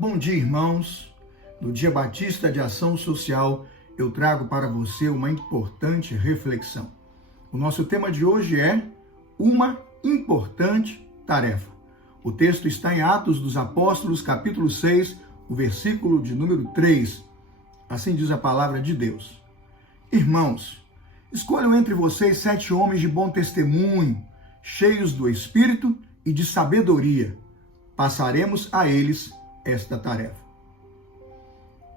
Bom dia, irmãos. No Dia Batista de Ação Social, eu trago para você uma importante reflexão. O nosso tema de hoje é uma importante tarefa. O texto está em Atos dos Apóstolos, capítulo 6, o versículo de número 3. Assim diz a palavra de Deus. Irmãos, escolham entre vocês 7 homens de bom testemunho, cheios do Espírito e de sabedoria. Passaremos a eles esta tarefa.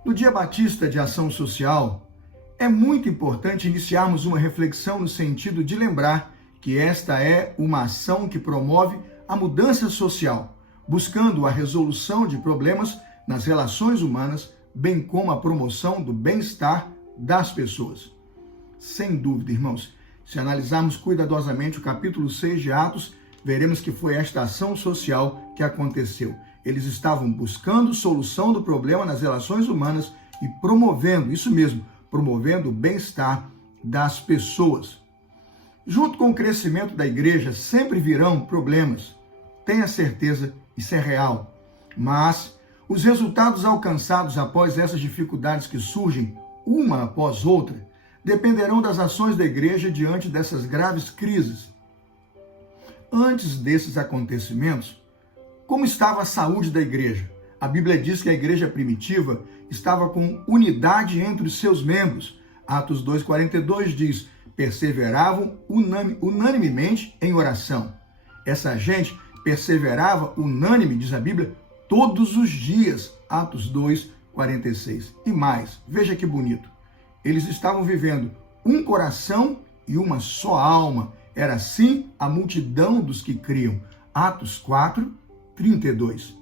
No Dia Batista de Ação Social, é muito importante iniciarmos uma reflexão no sentido de lembrar que esta é uma ação que promove a mudança social, buscando a resolução de problemas nas relações humanas, bem como a promoção do bem-estar das pessoas. Sem dúvida, irmãos, se analisarmos cuidadosamente o capítulo 6 de Atos, veremos que foi esta ação social que aconteceu. Eles estavam buscando solução do problema nas relações humanas e promovendo, isso mesmo, promovendo o bem-estar das pessoas. Junto com o crescimento da igreja, sempre virão problemas. Tenha certeza, isso é real. Mas os resultados alcançados após essas dificuldades que surgem, uma após outra, dependerão das ações da igreja diante dessas graves crises. Antes desses acontecimentos, como estava a saúde da igreja? A Bíblia diz que a igreja primitiva estava com unidade entre os seus membros. Atos 2,42 diz, perseveravam unanimemente em oração. Essa gente perseverava unânime, diz a Bíblia, todos os dias. Atos 2,46. E mais, veja que bonito. Eles estavam vivendo um coração e uma só alma. Era assim a multidão dos que criam. Atos 4:32.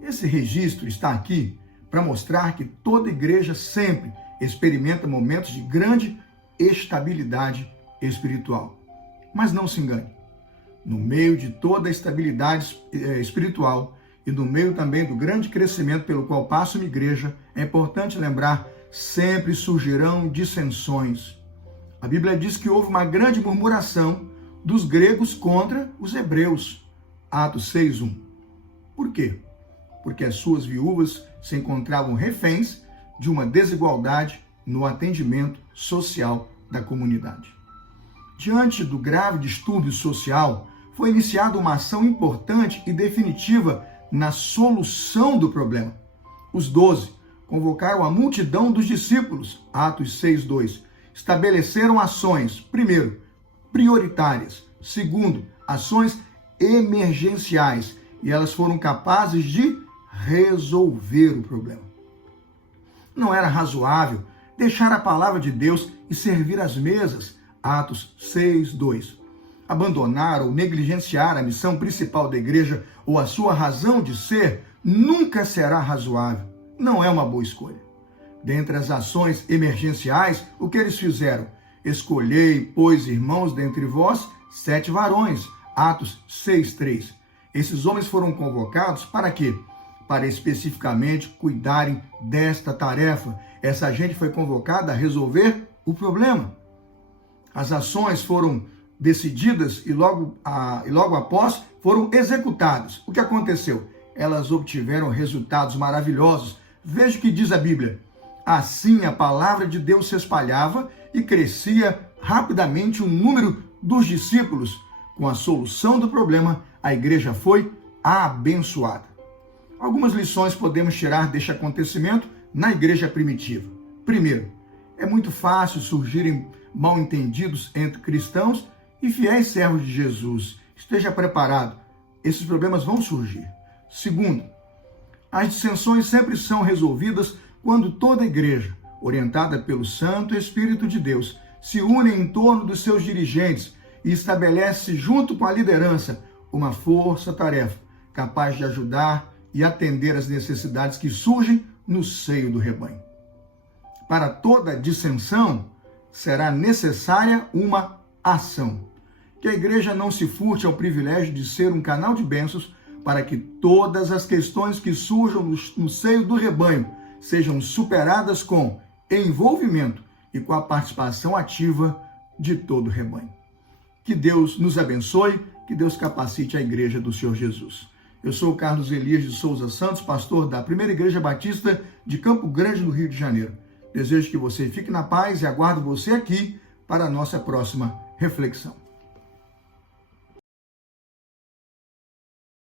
Esse registro está aqui para mostrar que toda igreja sempre experimenta momentos de grande estabilidade espiritual. Mas não se engane. No meio de toda a estabilidade espiritual e no meio também do grande crescimento pelo qual passa uma igreja, é importante lembrar, sempre surgirão dissensões. A Bíblia diz que houve uma grande murmuração dos gregos contra os hebreus. Atos 6:1. Por quê? Porque as suas viúvas se encontravam reféns de uma desigualdade no atendimento social da comunidade. Diante do grave distúrbio social, foi iniciada uma ação importante e definitiva na solução do problema. Os 12 convocaram a multidão dos discípulos. Atos 6:2. Estabeleceram ações, primeiro, prioritárias, segundo, ações emergenciais, e elas foram capazes de resolver o problema. Não era razoável deixar a palavra de Deus e servir às mesas. Atos 6:2. Abandonar ou negligenciar a missão principal da igreja ou a sua razão de ser nunca será razoável. Não é uma boa escolha. Dentre as ações emergenciais, o que eles fizeram? Escolhei, pois, irmãos, dentre vós, 7 varões. Atos 6:3. Esses homens foram convocados para quê? Para especificamente cuidarem desta tarefa. Essa gente foi convocada a resolver o problema. As ações foram decididas e logo após foram executadas. O que aconteceu? Elas obtiveram resultados maravilhosos. Veja o que diz a Bíblia. Assim a palavra de Deus se espalhava e crescia rapidamente o número dos discípulos. Com a solução do problema, a igreja foi abençoada. Algumas lições podemos tirar deste acontecimento na igreja primitiva. Primeiro, é muito fácil surgirem mal-entendidos entre cristãos e fiéis servos de Jesus. Esteja preparado, esses problemas vão surgir. Segundo, as dissensões sempre são resolvidas quando toda a igreja, orientada pelo Santo Espírito de Deus, se une em torno dos seus dirigentes e estabelece junto com a liderança uma força-tarefa capaz de ajudar e atender às necessidades que surgem no seio do rebanho. Para toda dissensão, será necessária uma ação. Que a igreja não se furte ao privilégio de ser um canal de bênçãos para que todas as questões que surjam no seio do rebanho sejam superadas com envolvimento e com a participação ativa de todo o rebanho. Que Deus nos abençoe, que Deus capacite a igreja do Senhor Jesus. Eu sou o Carlos Elias de Souza Santos, pastor da Primeira Igreja Batista de Campo Grande, no Rio de Janeiro. Desejo que você fique na paz e aguardo você aqui para a nossa próxima reflexão.